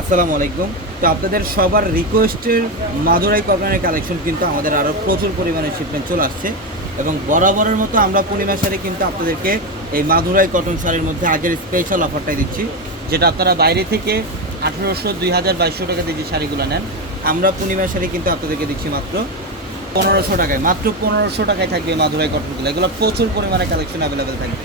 আসসালামু আলাইকুম। তো আপনাদের সবার রিকোয়েস্টের মাদুরাই কটনের কালেকশন কিন্তু আমাদের আরও প্রচুর পরিমাণে শিপমেন্ট চলে আসছে এবং বরাবরের মতো আমরা পূর্ণিমা শাড়ি কিন্তু আপনাদেরকে এই মাদুরাই কটন শাড়ির মধ্যে আগের স্পেশাল অফারটাই দিচ্ছি, যেটা আপনারা বাইরে থেকে 1800, 2000, 2200 টাকা দিয়ে যে শাড়িগুলো নেন, আমরা পূর্ণিমা শাড়ি কিন্তু আপনাদেরকে দিচ্ছি মাত্র 1500 টাকায়। মাত্র 1500 টাকায় থাকবে মাদুরাই কটনগুলো। এগুলো প্রচুর পরিমাণে কালেকশন অ্যাভেলেবেল থাকবে।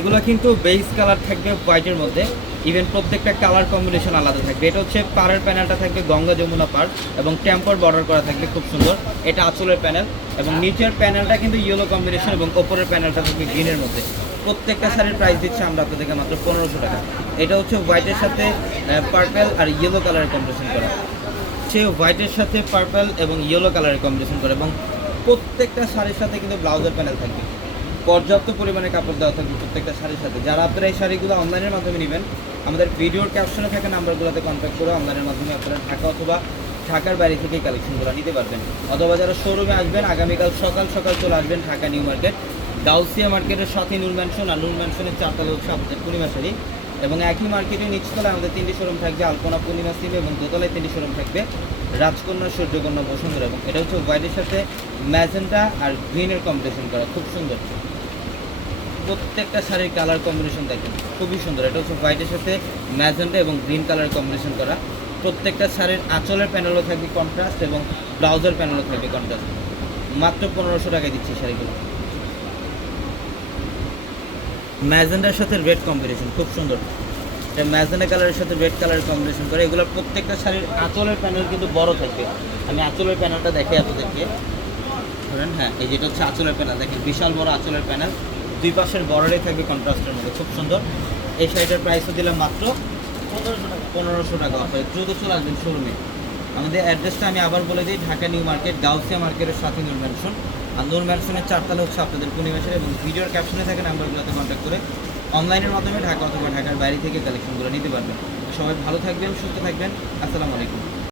এগুলো কিন্তু বেস কালার থাকবে হোয়াইটের মধ্যে, ইভেন প্রত্যেকটা কালার কম্বিনেশন আলাদা থাকবে। এটা হচ্ছে পাড়ের প্যানেলটা থাকবে গঙ্গা যমুনা পাড় এবং টেম্পার বর্ডার করা থাকবে খুব সুন্দর। এটা আঁচলের প্যানেল এবং নিচের প্যানেলটা কিন্তু ইয়েলো কম্বিনেশন এবং ওপরের প্যানেলটা থাকবে গ্রিনের মধ্যে। প্রত্যেকটা শাড়ির প্রাইস দিচ্ছে আমরা আপনাদেরকে মাত্র 1500 টাকা। এটা হচ্ছে হোয়াইটের সাথে পার্পেল আর ইয়েলো কালারের কম্বিনেশন করা, সে হোয়াইটের সাথে পার্পেল এবং ইয়েলো কালারের কম্বিনেশন করে এবং প্রত্যেকটা শাড়ির সাথে কিন্তু ব্লাউজের প্যানেল থাকবে। পর্যাপ্ত পরিমাণে কাপড় দেওয়া থাকবে প্রত্যেকটা শাড়ির সাথে। যারা আপনারা এই শাড়িগুলো অনলাইনের মাধ্যমে নেবেন, আমাদের ভিডিওর ক্যাপশনে থাকা নাম্বারগুলোতে কন্ট্যাক্ট করে অনলাইনের মাধ্যমে আপনারা ঢাকা অথবা ঢাকার বাইরে থেকে কালেকশনগুলো নিতে পারবেন। অথবা যারা শোরুমে আসবেন, আগামীকাল সকাল সকাল চলে আসবেন ঢাকা নিউ মার্কেট, গাউসিয়া মার্কেটের সাথে নূর ম্যানশন, আর নূর ম্যানশনের 4 তলা হচ্ছে আমাদের পূর্ণিমা শাড়ি। এবং একই মার্কেটের নিচতলায় আমাদের 3টি শোরুম থাকবে, আলপনা, পূর্ণিমা সিম, এবং দোতলায় 3টি শোরুম থাকবে, রাজকন্যা, সূর্যকন্যা, বসুন্ধরা। এবং এটা হচ্ছে হোয়াইটের সাথে ম্যাজেন্টা আর গ্রিনের কম্বিনেশন করা, খুব সুন্দর। প্রত্যেকটা শাড়ির কালার কম্বিনেশন দেখেন খুবই সুন্দর। এটা হচ্ছে হোয়াইটের সাথে ম্যাজেন্টা এবং গ্রিন কালার কম্বিনেশন করা। প্রত্যেকটা শাড়ির আঁচলের প্যানেলও থাকবে কন্ট্রাস্ট এবং ব্লাউজের প্যানেলও থাকবে কন্ট্রাস্ট। মাত্র 1500 টাকায় দিচ্ছি শাড়িগুলো। ম্যাজেন্টার সাথে রেড কম্বিনেশন খুব সুন্দর। এটা ম্যাজেন্টা কালারের সাথে রেড কালার কম্বিনেশন করে। এগুলোর প্রত্যেকটা শাড়ির আঁচলের প্যানেল কিন্তু বড় থাকবে। আমি আঁচলের প্যানেলটা দেখে আপনাদেরকে ধরেন, হ্যাঁ, এই যেটা হচ্ছে আঁচলের প্যানেল, দেখেন বিশাল বড় আঁচলের প্যানেল, দুই পাশের বর্ডারে থাকবে কন্ট্রাস্টের মধ্যে, খুব সুন্দর। এই শাড়িটার প্রাইসও দিলাম মাত্র 1500 টাকা অফারে। দ্রুত চলে আসবেন শোরুমে। আমাদের অ্যাড্রেসটা আমি আবার বলে দিই, ঢাকা নিউ মার্কেট, গাউসিয়া মার্কেটের সাথে নূর ম্যানশন, আর নূর ম্যানশনের 4 তলা হচ্ছে আপনাদের পূর্ণিমা শাড়ি। এবং ভিডিওর ক্যাপশনে থাকে নাম্বারগুলোতে কন্ট্যাক্ট করে অনলাইনের মাধ্যমে ঢাকা অথবা ঢাকার বাইরে থেকে কালেকশনগুলো নিতে পারবেন। সবাই ভালো থাকবেন, সুস্থ থাকবেন। আসসালামু আলাইকুম।